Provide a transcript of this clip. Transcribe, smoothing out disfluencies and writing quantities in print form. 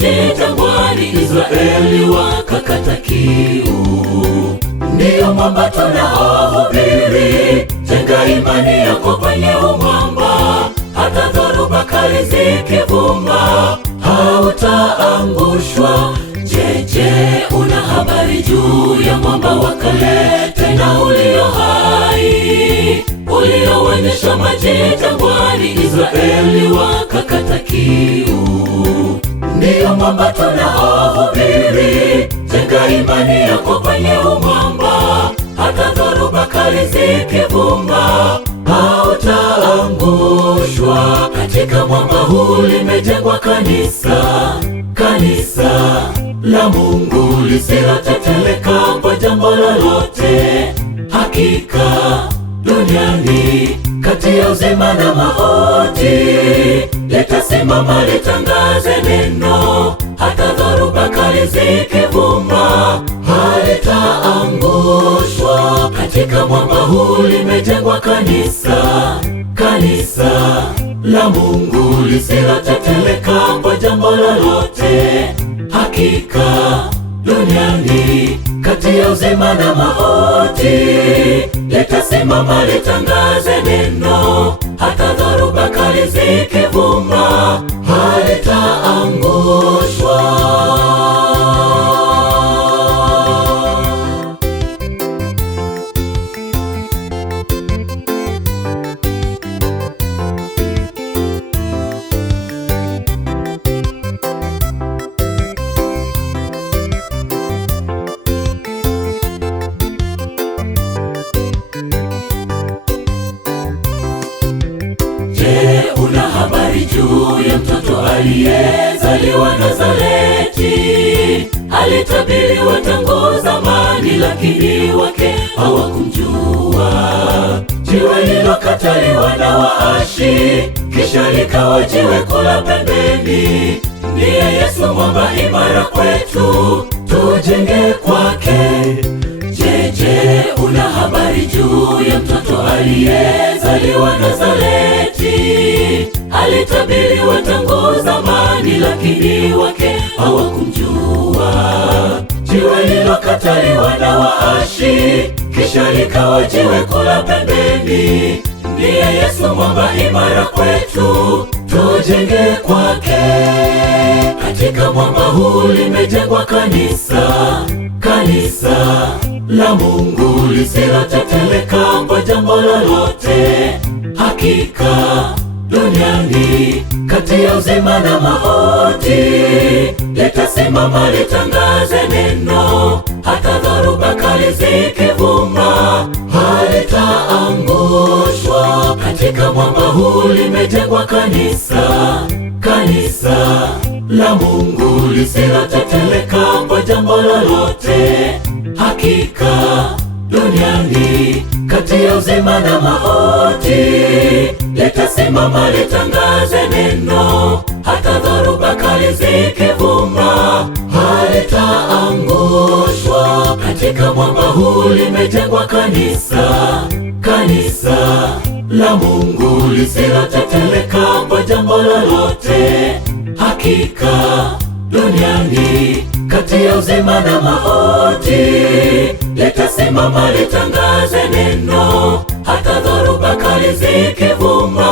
maji jangwani, Israeli wakakata kiu. Ndiyo mwamba tunaohubiri, jenga imani yako kwenye umwamba. Hata dhoruba kali zikivuma, hautaangushwa. Je, una habari juu ya mwamba wa kale, tena ulio hai, ulioonyesha maji jangwani, Israeli wakakata kiu. Ndiyo mwamba tunaohubiri, jenga imani yako kwenye umwamba. Hata dhoruba kali zikivuma, hautaangushwa. Katika mwamba huu limejengwa kanisa, kanisa la Mungu lisiloteteleka kwa jambo lolote. Hakika duniani kati ya uzima na mauti, litasimama litangaze neno. Hata dhoruba kali zikivuma, halitaangushwa. Katika mwamba huu limejengwa kanisa, kanisa la Mungu lisiloteteleka kwa jambo lolote. Hakika duniani kati ya uzima na mauti, litasimama litangaze neno. Hata dhoruba kali zikivuma, halitaangushwa. Una habari juu ya mtoto aliyezaliwa Nazareti? Alitabiriwa tangu zamani, lakini wake hawakumjua. Jiwe lilokataliwa na waashi, kisha likawa jiwe kula pembeni. Ndiye Yesu mwamba imara kwetu, tujenge kwake. Je, una habari juu ya mtoto aliyezaliwa Nazareti? Alitabiriwa tangu zamani, lakini wake hawakumjua. Jiwe lilokataliwa na waashi, kisha likawa jiwe kula pembeni. Ndiye Yesu mwamba imara kwetu, tujenge kwake. Katika mwamba huu limejengwa kanisa, kanisa la Mungu lisiloteteleka kwa jambo lolote. Hakika duniani kati ya uzima na mauti, litasimama litangaze neno. Hata dhoruba kali zikivuma, halitaangushwa. Katika mwamba huu limejengwa kanisa, kanisa la Mungu lisiloteteleka kwa jambo lolote. Hakika duniani kati ya uzima na mauti, litasimama litangaze neno. Hata dhoruba kali zikivuma, halitaangushwa. Katika mwamba huu limejengwa kanisa, kanisa la Mungu lisiloteteleka kwa jambo lolote. Hakika duniani kati ya uzima na mauti, litasimama litangaze neno. Hata dhoruba kali zikivuma,